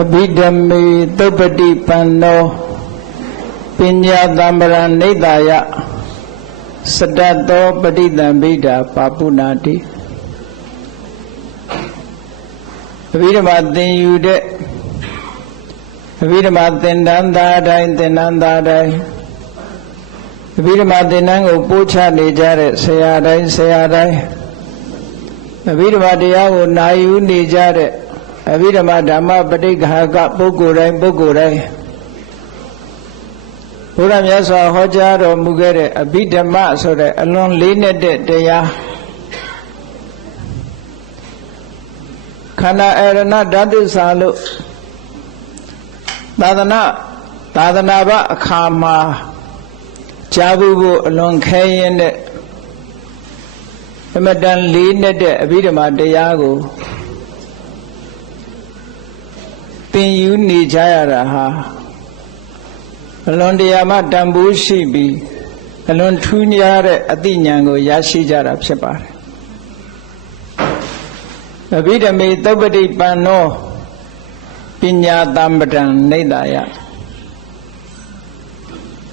အဘိဓမ္မေသုပတိပန္နောပညာတမ္ပရနိဒာယစတတ္တောပဋိသင်္ဗိဒာပါပုဏာတိအဘိဓမ္မာသင်ယူတဲ့အဘိဓမ္မာသင်တန်းသားတိုင်းသင်တန်းသားတိုင်းအဘိဓမ္မာသင်တန်းကိုပို့ချနေကြတဲ့ဆရာတိုင်းဆရာတိုင်းအဘိဓမ္မာတရားကိုနာယူနေကြတဲ့ အဘိဓမ္မာဓမ္မပဋိက္ခာကပုဂ္ဂိုလ်တိုင်းပုဂ္ဂိုလ်တိုင်းဘုရားမြတ်စွာဟောကြားတော်မူခဲ့တဲ့အဘိဓမ္မဆိုတဲ့အလွန်လေးနက်တဲ့တရားခန္ဓာအရဏဓာတုစာလို့သာသနာသာသနာ့အခါမှာကြားဘူးဖို့အလွန်ခဲရင်တဲ့အမတန်လေးနက်တဲ့အဘိဓမ္မာတရားကိုသ င်ယူနေကြရတာဟာအလွန်တရာမှတန်ဖိုးရှိပြီးအလွန်ထူးခြားတဲ့အသိဉာဏ်ကိုရရှိကြတာဖြစ်ပါတယ်အဘိဓမ္မေသုပ္ပတိပန္နောပညာတံပဒံနေတယ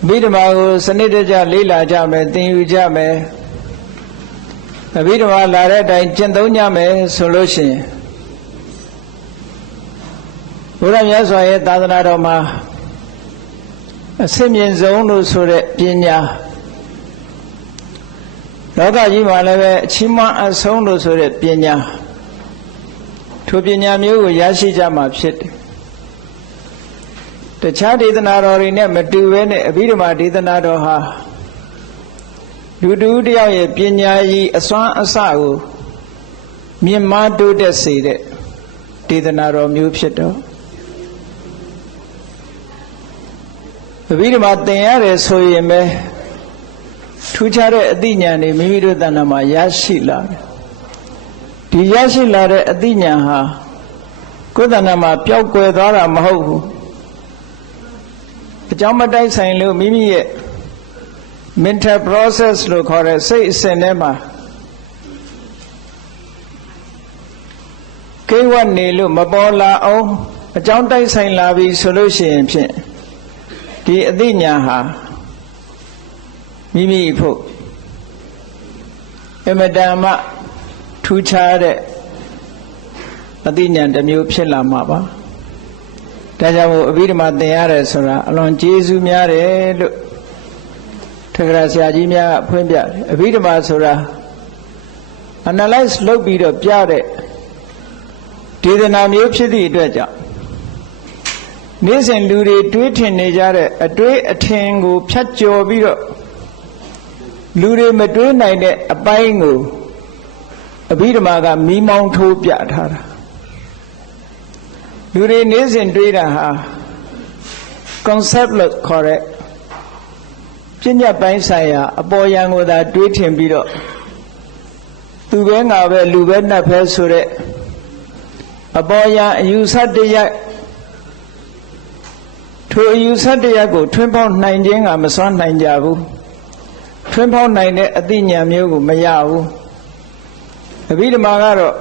အဘိဓမ္မာကိုစနစ်တကျလေ့လာကြမယ်သင်ယူကြမယ်အဘိဓမ္မာလာတဲ့အတိုင်းကျင့်သုံးကြမယ်ဆိုလို့ရှိရင် ဘုရားမြတ်စွာရဲ့သာသနာတော်မှာအစစ်မြင့်ဆုံးလို့ဆိုတဲ့ပညာလောကကြီးမှာလည်းပဲအချီးမွမ်းအဆုံးလို့ဆိုတဲ့ပညာထိုပညာမျိုးကိုရရှိကြမှာဖြစ်တယ်တခြားဒေသနာတော်တွေနဲ့မတူဘဲနဲ့အဘိဓမ္မာဒေသနာတော်ဟာလူတူတယောက်ရဲ့ပညာကြီးအစွမ်းအစကိုမြင့်မားတိုးတက်စေတဲ့ဒေသနာတော်မျိုးဖြစ်တော့ အဘိဓမ္မာသင်ရတယ်ဆိုရင်ပဲထူးခြားတဲ့အသိဉာဏ်တွေမိမိတို့တဏ္ဍာမှာရရှိလာတယ်ဒီရရှိလာတဲ့အသိဉာဏ်ဟာကိုယ်တဏ္ဍာမှာပျောက်ကွယ်သွားတာမဟုတ်ဘူးအကြောင်းမတိုက်ဆိုင်လို့မိမိရဲ့ mental process လို့ခေါ်တဲ့စိတ်အစဉ်ထဲမှာကိဝတ်နေလို့မပေါ်လာအောင်အကြောင်းတိုက်ဆိုင်လာပြီဆိုလို့ရှိရင်ဖြင့် ဒီအသိဉာဏ်ဟာမိမိဖို့အမတန်မှထူးခြားတဲ့အသိဉာဏ်တစ်မျိုးဖြစ်လာမှာပါဒါကြောင့်မို့အဘိဓမ္မာသင်ရတယ်ဆိုတာအလွန်ကျေးဇူးများတယ်လို့ထကရာဆရာကြီးများဖွင့်ပြတယ်အဘိဓမ္မာဆိုတာ analyze လုပ်ပြီးတော့ပြတဲ့ဒေသနာမျိုးဖြစ်သည့်အတွက်ကြောင့် နေ့စဉ်လူတွေတွေးထင်နေကြတဲ့အတွေးအထင်ကိုဖြတ်ကျော်ပြီးတော့လူတွေမတွေးနိုင်တဲ့အပိုင်းကိုအဘိဓမ္မာကမီးမောင်းထိုးပြထားတာလူတွေနေ့စဉ်တွေးတာဟာ concept လို့ခေါ်တဲ့ပြဉ္ညာပိုင်းဆိုင်ရာအပေါ်ယံကိုသာတွေးထင်ပြီးတော့သူပဲငါပဲလူပဲနတ်ပဲဆိုတဲ့အပေါ်ယံအယူဆတရ ထိုအယူဆတရားကိုထွန်းပေါက်နိုင်ခြင်းကမစွမ်းနိုင်ကြဘူးထွန်းပေါက်နိုင်တဲ့အသိဉာဏ်မျိုးကိုမရဘူးအဘိဓမ္မာကတော့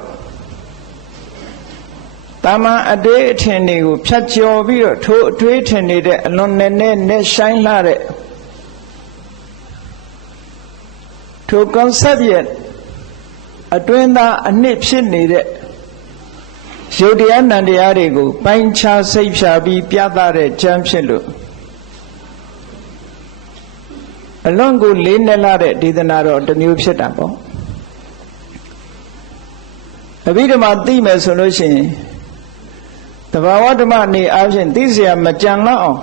တာမန်အတွေ့အထင်တွေကိုဖြတ်ကျော်ပြီးတော့ထိုအတွေ့အထင်တွေတဲ့အလွန်နဲ့နဲ့နဲ့ဆိုင်လာတဲ့ထို concept ရဲ့အတွင်းသားအနှစ်ဖြစ်နေတဲ့ ရုပ်တရားနံတရားတွေကိုပိုင်းခြားစိတ်ဖြာပြီးပြသတဲ့ကျမ်းဖြစ်လို့အလွန်ကိုလေးနက်လာတဲ့ဒေသနာတော်တစ်မျိုးဖြစ်တာပေါ့အဘိဓမ္မာသိမယ်ဆိုလို့ရှိရင်တဘာဝဓမ္မနေအားဖြင့်သိเสียမကြံတော့အောင်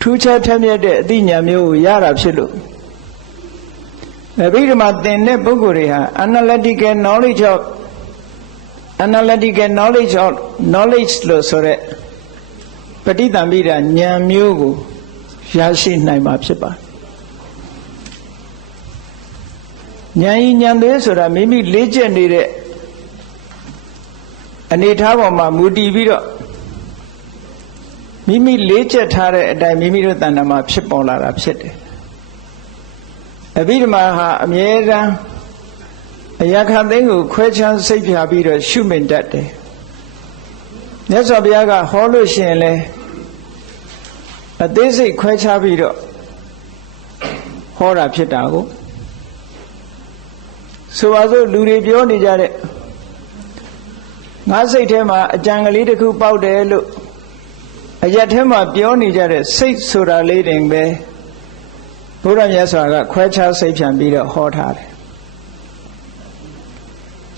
ထူးခြားထက်မြက်တဲ့အသိဉာဏ်မျိုးကိုရတာဖြစ်လို့အဘိဓမ္မာသင်တဲ့ပုဂ္ဂိုလ်တွေဟာ analytical knowledge of analytical knowledge of knowledge လို့ဆိုရက်ပဋိသင်္ပိဒဉာဏ်မျိုးကိုရရှိနိုင်မှာဖြစ်ပါဉာဏ်ဤဉာဏ်သေးဆိုတာမိမိလေ့ကျက်နေတဲ့အနေထားပေါ်မှာမူတည်ပြီးတော့မိမိလေးချက်ထားတဲ့အတိုင်းမိမိတို့တဏ္ဍာမှာဖြစ်ပေါ်လာတာဖြစ်တယ်အဘိဓမ္မာဟာအမြဲတမ်း အရာခသိန်းကိုခွဲခြားစိတ်ဖြာပြီးတော့ရှုမြင်တတ်တယ်မြတ်စွာဘုရားကဟောလို့ရှိရင်လဲအသေးစိတ်ခွဲခြားပြီးတော့ဟောတာဖြစ်တာကိုဆိုပါစို့လူတွေပြောနေကြတဲ့ငါစိတ်ထဲမှာအကြံကလေးတစ်ခုပေါက်တယ်လို့အရက်ထဲမှာပြောနေကြတဲ့စိတ်ဆိုတာလေးတင်ပဲဘုရားမြတ်စွာကခွဲခြားစိတ်ဖြန့်ပြီးတော့ဟောထားတယ်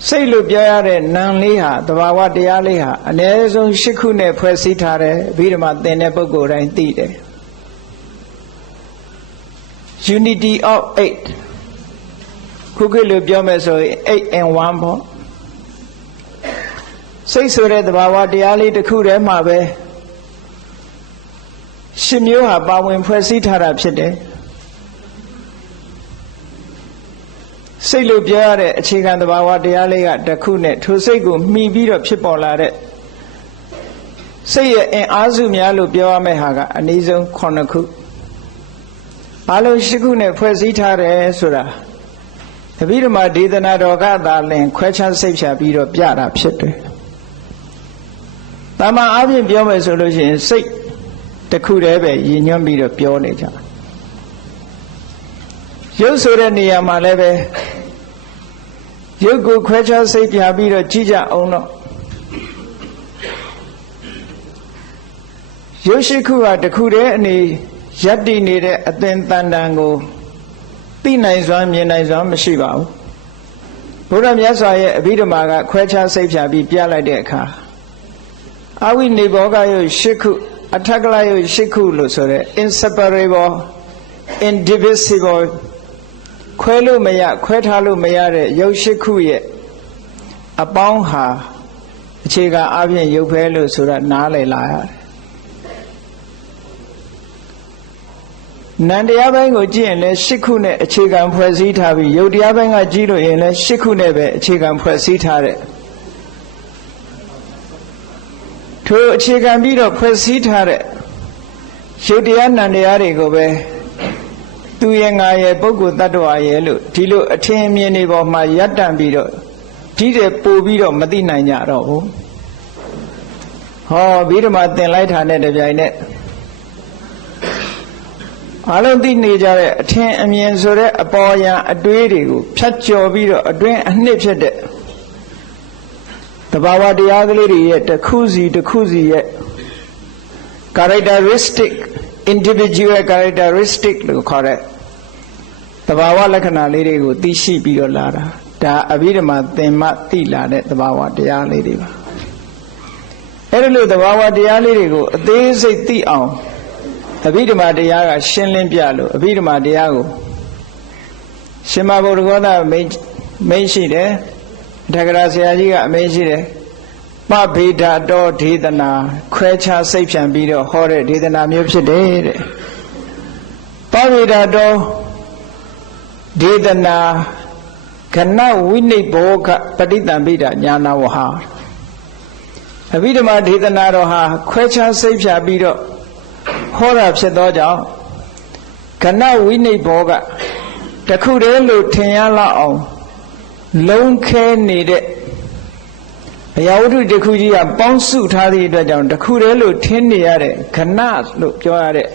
စိတ်လို့ပြောရတဲ့နာမ်လေးဟာတဘာဝတရားလေးဟာအ ਨੇ ဆုံး၈ခုနဲ့ဖွဲ့စည်းထားတယ်အဘိဓမ္မာသင်တဲ့ပုဂ္ဂိုလ်တိုင်းသိတယ် unity of 8ခုခေတ်လို့ပြောမယ်ဆိုရင်8 and 1ပေါ့စိတ်ဆိုတဲ့သဘာဝတရားလေးတစ်ခုတည်းမှာပဲရှင်မျိုးဟာပါဝင်ဖွဲ့စည်းထားတာဖြစ်တယ် စိတ်လို့ပြောရတဲ့အခြေခံသဘာဝတရားလေးကတစ်ခုနဲ့ထိုစိတ်ကိုမှီပြီးတော့ဖြစ်ပေါ်လာတဲ့စိတ်ရဲ့အင်အားစုများလို့ပြောရမယ့်ဟာကအနည်းဆုံး9ခုအလုံး၈ခုနဲ့ဖွဲ့စည်းထားတယ်ဆိုတာတပိဓမ္မာဒေသနာတော်ကသာလင်ခွဲခြားစိတ်ဖြာပြီးတော့ပြတာဖြစ်တယ်။တမန်အပြင်ပြောမယ်ဆိုလို့ရှိရင်စိတ်တစ်ခုတည်းပဲရည်ညွှန်းပြီးတော့ပြောနေကြတယ်။ရုပ်ဆိုတဲ့နေရာမှာလည်းပဲ ရုပ်ကိုခွဲခြားစိတ်ပြပြီးတော့ကြည့်ကြအောင်တော့ရုပ်ရှိခုဟာတစ်ခုတည်းအနေယက်တည်နေတဲ့အသင်တန်တန်ကိုသိနိုင်စွမ်းမြင်နိုင်စွမ်းမရှိပါဘူးဘုရားမြတ်စွာရဲ့အဘိဓမ္မာကခွဲခြားစိတ်ဖြာပြီးပြလိုက်တဲ့အခါအဝိနေဘောကယုတ်၈ခုအထက်ကလယုတ်၈ခုလို့ဆိုတဲ့ inseparable indivisible ခွဲလို့မရခွဲထားလို့မရတဲ့ရုပ်ရှိခုရဲ့အပေါင်းဟာအခြေခံအပြင်ရုပ်ဖဲလို့ဆိုတာနားလည်လာရတယ်နန္တရားပိုင်းကိုကြည့်ရင်လည်းရှစ်ခုနဲ့အခြေခံဖွဲ့စည်းထားပြီးယုတ်တရားပိုင်းကကြည့်လို့ရင်လည်းရှစ်ခုနဲ့ပဲအခြေခံဖွဲ့စည်းထားတဲ့ထိုအခြေခံပြီးတော့ဖွဲ့စည်းထားတဲ့ယုတ်တရားနန္တရားတွေကိုပဲ သူရဲ့ငါရဲ့ပုဂ္ဂိုလ်တ attva ရဲ့လို့ဒီလိုအထင်အမြင်တွေပေါ်မှာရပ်တန့်ပြီးတော့ဒီတဲ့ပို့ပြီးတော့မသိနိုင်ကြတော့ဘူးဟောဘိဓမ္မာသင်လိုက်တာနဲ့တပြိုင်နက်အလုံးသိနေကြတဲ့အထင်အမြင်ဆိုတဲ့အပေါ်ယံအတွေးတွေကိုဖြတ်ကျော်ပြီးတော့အတွင်းအနှစ်ဖြစ်တဲ့တဘာဝတရားကလေးတွေရဲ့တစ်ခုစီတစ်ခုစီရဲ့ characteristic individual characteristic လို့ခေါ်တဲ့ တဘာဝလက္ခဏာလေးတွေကိုသိရှိပြီးတော့လာတာဒါအဘိဓမ္မာသင်မှသိလာတဲ့တဘာဝတရားလေးတွေပါအဲ့ဒီလိုတဘာဝတရားလေးတွေကိုအသေးစိတ်သိအောင်အဘိဓမ္မာတရားကရှင်းလင်းပြလို့အဘိဓမ္မာတရားကိုရှင်မဘုရားသာမိတ်မိတ်ရှိတယ်တက္ကရာဆရာကြီးကအမိတ်ရှိတယ်ပဗေဒတော်ဒေသနာ ခွဲခြားစိတ်ဖြန့်ပြီးတော့ဟောတဲ့ဒေသနာမျိုးဖြစ်တယ်တဲ့ပဗေဒတော် ဒေသနာခဏဝိနိဘောကပဋိတံပိဒညာနာဝဟာအဘိဓမ္မာဒေသနာတော်ဟာခွဲခြားစိတ်ဖြန့်ပြီးတော့ဟောတာဖြစ်သောကြောင့်ခဏဝိနိဘောကတခုတည်းလို့ထင်ရလောက်အောင်လုံးခဲနေတဲ့အရာဝတ္ထုတစ်ခုကြီးကပေါင်းစုထားသည့်အတွက်ကြောင့်တစ်ခုတည်းလို့ထင်နေရတဲ့ခဏလို့ပြောရတဲ့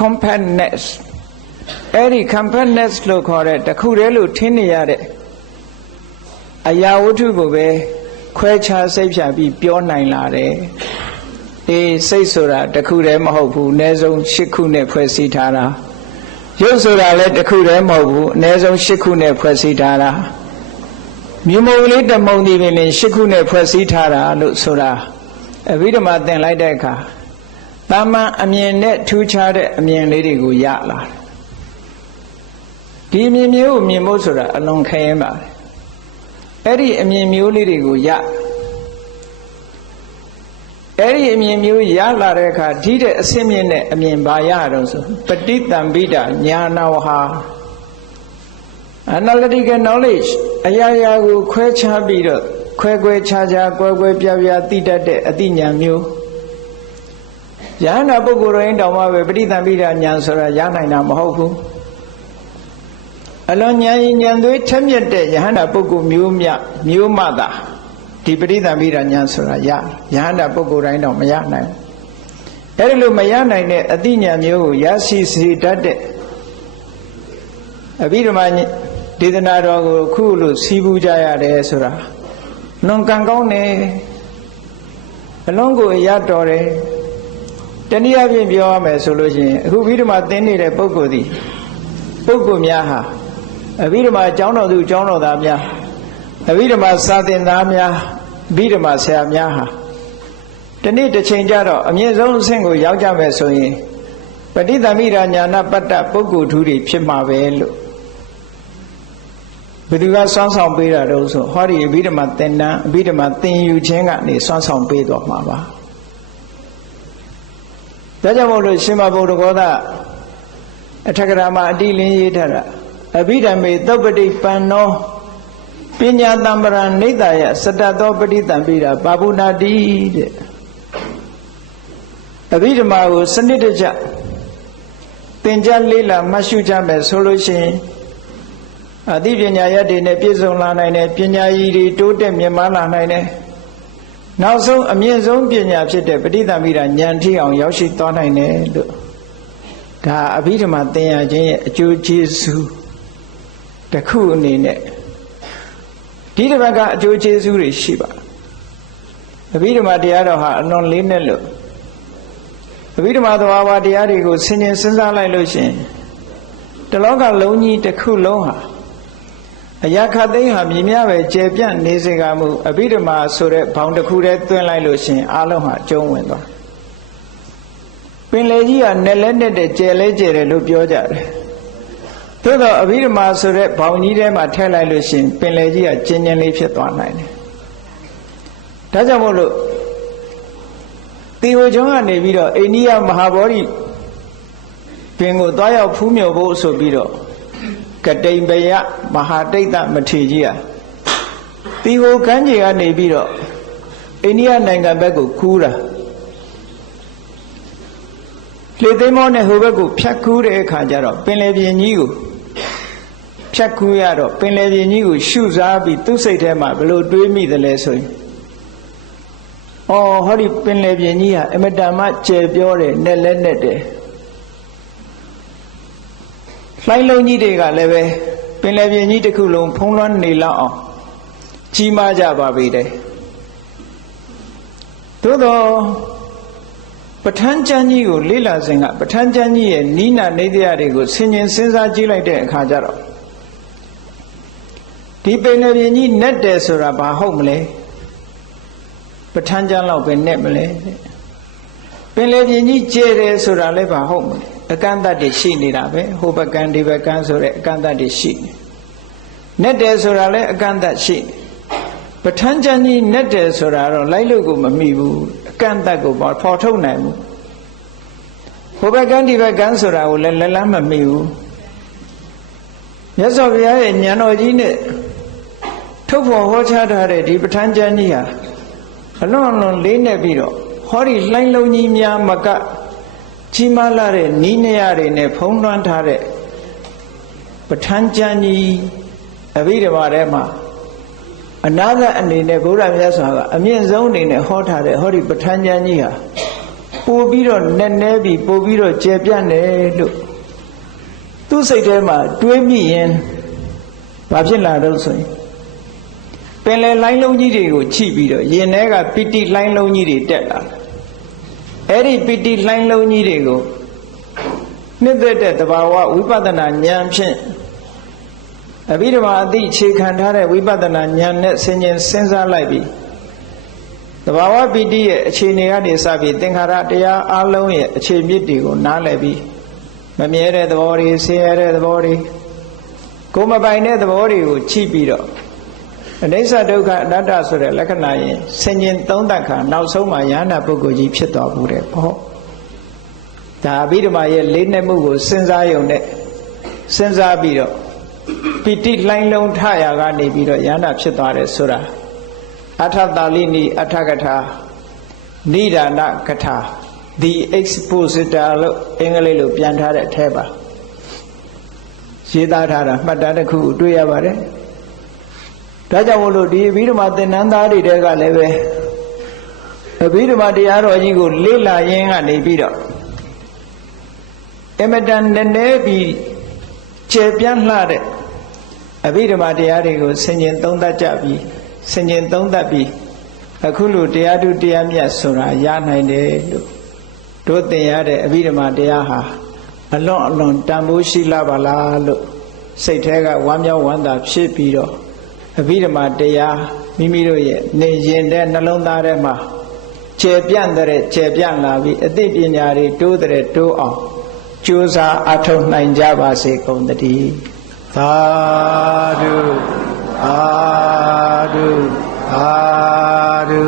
compactness အဲ့ဒီ compactness လို့ခေါ်တဲ့တစ်ခုတည်းလို့ထင်နေရတဲ့အရာဝတ္ထုကိုပဲခွဲခြားစိတ်ဖြာပြီးပြောနိုင်လာတယ်အေးစိတ်ဆိုတာတစ်ခုတည်းမဟုတ်ဘူးအနည်းဆုံး၈ခုနဲ့ဖွဲ့စည်းထားတာရုပ်ဆိုတာလည်းတစ်ခုတည်းမဟုတ်ဘူးအနည်းဆုံး၈ခုနဲ့ဖွဲ့စည်းထားတာမြင်မုံလေးတမုံဒီပင်ရှစ်ခုနဲ့ဖွဲ့စည်းထားတာလို့ဆိုတာအဘိဓမ္မာသင်လိုက်တဲ့အခါတာမန်အမြင်နဲ့ထူးခြားတဲ့အမြင်လေးတွေကိုရလာတယ် ဒီအမြင်မျိုးကိုမြင်ဖို့ဆိုတာအလွန်ခဲရင်ပါတယ်အဲ့ဒီအမြင်မျိုးလေးတွေကိုရအဲ့ဒီအမြင်မျိုးရလာတဲ့အခါဒီတဲ့အစင်းမြင့်တဲ့အမြင်ပါရတော့ဆိုပဋိတံပိဒညာနာဝဟာ analytical knowledge အရာရာကိုခွဲခြားပြီးတော့ခွဲခွဲခြားခြားကွဲကွဲပြားပြားသိတတ်တဲ့အသိဉာဏ်မျိုးယဟန္တာပုဂ္ဂိုလ်ရင်းတောင်မှပဲပဋိသင်္ပိဒဉာဏ်ဆိုတာရနိုင်တာမဟုတ်ဘူး အလွန်ဉာဏ်ဉာဏ်သွေးထက်မြက်တဲ့ယဟန္တာပုဂ္ဂိုလ်မျိုးမြမျိုးမှသာဒီပရိသမိရာညာဆိုတာရယဟန္တာပုဂ္ဂိုလ်တိုင်းတော့မရနိုင်ဘူးအဲ့ဒီလိုမရနိုင်တဲ့အတိညာမျိုးကိုရရှိစေတတ်တဲ့အဘိဓမ္မာဒေသနာတော်ကိုခုလိုစီးပူးကြရတယ်ဆိုတာလွန်ကံကောင်းတယ်အလုံးကိုရတော်တယ်တနည်းအားဖြင့်ပြောရမယ်ဆိုလို့ရှိရင်အခုဘိဓမ္မာသင်နေတဲ့ပုဂ္ဂိုလ်ဒီပုဂ္ဂိုလ်များဟာ အဘိဓမ္မာကျောင်းတော်သူကျောင်းတော်သားများအဘိဓမ္မာစာသင်သားများအဘိဓမ္မာဆရာများဟာဒီနေ့တစ်ချိန်ကျတော့အမြင့်ဆုံးအဆင့်ကိုရောက်ကြမယ်ဆိုရင်ပဋိသမိရာညာနာပတ္တပုဂ္ဂိုလ်ထူးတွေဖြစ်မှာပဲလို့ဘယ်သူကစွမ်းဆောင်ပေးတာတော့ဆိုဟောဒီအဘိဓမ္မာသင်တန်းအဘိဓမ္မာသင်ယူခြင်းကနေစွမ်းဆောင်ပေးတော်မှာပါဒါကြောင့်မို့လို့ရှင်မဘုဒ္ဓဂောသအထက်ကရာမှာအတိလင်းရေးထားတာ အဘိဓမ္မေသုပ္ပတိပန္နောပညာတံပရံနေတယစတတောပဋိတံပိတာပါပုနာတိတဲ့အဘိဓမ္မာကိုစနစ်တကျသင်ကြားလေးလာမှတ်ရှုကြမယ်ဆိုလို့ရှိရင်အသိပညာရက်တွေနဲ့ပြည့်စုံလာနိုင်တယ်ပညာရည်တွေတိုးတက်မြင့်မားလာနိုင်တယ်နောက်ဆုံးအမြင့်ဆုံးပညာဖြစ်တဲ့ပဋိသမိတာဉာဏ်ထိအောင်ရောက်ရှိသွားနိုင်တယ်လို့ဒါအဘိဓမ္မာသင်ရခြင်းရဲ့အကျိုးကျေးဇူး တစ်ခုအနေနဲ့ဒီတစ်ပတ်ကအကျိုးကျေးဇူးတွေရှိပါအဘိဓမ္မာတရားတော်ဟာအလွန်လေးနဲ့လို့အဘိဓမ္မာသဘာဝတရားတွေကိုဆင်ញင်စဉ်းစားလိုက်လို့ရှင်တလောကလုံးကြီးတစ်ခုလုံးဟာအရာခတ်သိမ်းဟာမြင်များပဲကျေပြန့်နေစေကမှုအဘိဓမ္မာဆိုတဲ့ဘောင်တစ်ခုတည်းတွင်းလိုက်လို့ရှင်အလုံးဟာအကျုံးဝင်သွားပင်လေကြီးကနယ်လဲနဲ့တဲ့ကျဲလဲကျဲတယ်လို့ပြောကြတယ် သို့တော့အဘိဓမ္မာဆိုတဲ့ဘောင်ကြီးထဲမှာထည့်လိုက်လို့ရှင်ပင်လေကြီးကကျဉ်းကျဉ်းလေးဖြစ်သွားနိုင်တယ်ဒါကြောင့်မို့လို့တီဟိုကျွန်းကနေပြီးတော့အိန္ဒိယမဟာဗောဓိပင်ကိုသွားရောက်ဖူးမြော်ဖို့ဆိုပြီးတော့ကတိန်ပယမဟာတိတ်တမထေကြီးဟာတီဟိုကမ်းခြေကနေပြီးတော့အိန္ဒိယနိုင်ငံဘက်ကိုကူးတာလေသိမ်းမောနဲ့ဟိုဘက်ကိုဖြတ်ကူးတဲ့အခါကျတော့ပင်လယ်ပြင်ကြီးကို ဖြတ်ကူးရတော့ပင်လယ်ပြင်ကြီးကိုရှုစားပြီးသူ့စိတ်ထဲမှာဘလို့တွေးမိတယ်လဲဆိုရင်ဩဟောဒီပင်လယ်ပြင်ကြီးဟာအမတန်မှကျယ်ပြောတယ်နဲ့လက်နဲ့တယ်လှိုင်းလုံးကြီးတွေကလည်းပဲပင်လယ်ပြင်ကြီးတစ်ခုလုံးဖုံးလွှမ်းနေလောက်အောင်ကြီးမားကြပါပေတယ်သို့တော့ပဋ္ဌာန်းကျမ်းကြီးကိုလေ့လာစဉ်ကပဋ္ဌာန်းကျမ်းကြီးရဲ့နိနာနေတရားတွေကိုဆင်ញင်စဉ်းစားကြည့်လိုက်တဲ့အခါကျတော့ ဒီပင်လယ်ပြင်ကြီးနဲ့တယ်ဆိုတာဘာဟုတ်မလဲပဋ္ဌာန်းကျမ်းလောက်ပဲနဲ့မလဲပင်လယ်ပြင်ကြီးကျဲတယ်ဆိုတာလည်းဘာဟုတ်မလဲအကန့်အသတ်တွေရှိနေတာပဲဟိုဘက်ကန်းဒီဘက်ကန်းဆိုတဲ့အကန့်အသတ်တွေရှိနေနဲ့တယ်ဆိုတာလည်းအကန့်အသတ်ရှိနေပဋ္ဌာန်းကျမ်းကြီးနဲ့တယ်ဆိုတာတော့လိုက်လို့ကိုမမိဘူးအကန့်အသတ်ကိုပေါ်ဖော်ထုတ်နိုင်ဘူးဟိုဘက်ကန်းဒီဘက်ကန်းဆိုတာကိုလည်းလက်လန်းမမိဘူးမြတ်စွာဘုရားရဲ့ဉာဏ်တော်ကြီးနဲ့ ထုတ်ဖော်ဟောကြားထားတဲ့ဒီပဋ္ဌာန်းကျမ်းကြီးဟာအလွန်အလွန်လေးနေပြီးတော့ဟောဒီလှိုင်းလုံးကြီးများမကကြီးမားလာတဲ့နီးနေရတွေနဲ့ဖုံးလွှမ်းထားတဲ့ပဋ္ဌာန်းကျမ်းကြီးအဘိဓမ္မာထဲမှာအနာဂတ်အနေနဲ့ဘုရားမြတ်စွာကအမြင့်ဆုံးအနေနဲ့ဟောထားတဲ့ဟောဒီပဋ္ဌာန်းကျမ်းကြီးဟာပို့ပြီးတော့နက်နဲပြီးပို့ပြီးတော့ကျေပြန့်တယ်လို့သူ့စိတ်ထဲမှာတွေးမိရင်ဘာဖြစ်လာတော့ဆိုရင် ပင်လယ်လိုင်းလုံးကြီးတွေကိုချိပြီးတော့ရင်ထဲကပိတိလိုင်းလုံးကြီးတွေတက်လာအဲ့ဒီပိတိလိုင်းလုံးကြီးတွေကိုနှစ်သက်တဲ့တဘာဝဝိပဿနာဉာဏ်ဖြင့်အဘိဓမ္မာအသိအခြေခံထားတဲ့ဝိပဿနာဉာဏ်နဲ့ဆင်ញင်စဉ်းစားလိုက်ပြီးတဘာဝပိတိရဲ့အခြေအနေကနေစပြီးသင်္ခါရတရားအလုံးရဲ့အခြေမြစ်တွေကိုနားလည်ပြီးမမြဲတဲ့သဘောတွေဆင်းရဲတဲ့သဘောတွေကိုမပိုင်တဲ့သဘောတွေကိုချိပြီးတော့ အနိစ္စဒုက္ခအနတ္တဆိုတဲ့လက္ခဏာရင်ဆင်ញင်သုံးသပ်ခါနောက်ဆုံးမှာယ ahanan ပုဂ္ဂိုလ်ကြီးဖြစ်တော်မူတယ်ပေါ့ဒါအဘိဓမ္မာရဲ့လေးနဲ့မှုကိုစဉ်းစားယုံနဲ့စဉ်းစားပြီးတော့ပိဋိလှိုင်းလုံးထရာကနေပြီးတော့ယ ahanan ဖြစ်သွားတယ်ဆိုတာအထတာလိနိအထကထာနိဒာနကထာ the expositor လို့အင်္ဂလိပ်လိုပြန်ထားတဲ့အထဲပါရေးသားထားတာမှတ်တမ်းတစ်ခုတွေ့ရပါတယ် ဒါကြောင့်မို့လို့ဒီအဘိဓမ္မာသင်္นานသားတွေတဲကလည်းပဲအဘိဓမ္မာတရားတော်ကြီးကိုလေ့လာရင်းကနေပြီးတော့အမတန်နည်းနည်းပြီးကျေပြန့်လှတဲ့အဘိဓမ္မာတရားတွေကိုဆင်ញင်သုံးသပ်ကြပြီးဆင်ញင်သုံးသပ်ပြီးအခုလိုတရားထုတရားမြတ်ဆိုတာရနိုင်တယ်လို့တို့သင်ရတဲ့အဘိဓမ္မာတရားဟာအလွန်အလွန်တန်ဖိုးရှိလာပါလားလို့စိတ်แท้ကဝမ်းမြောက်ဝမ်းသာဖြစ်ပြီးတော့ အဘိဓမ္မာတရားမိမိတို့ရဲ့နေရင်တဲ့နှလုံးသားထဲမှာကျေပြန့်တဲ့ကျေပြန့်လာပြီးအသိပညာတွေတိုးတဲ့တိုးအောင်ကြိုးစားအထောက်နိုင်ကြပါစေကုန်သတည်းသာဓုသာဓုသာဓု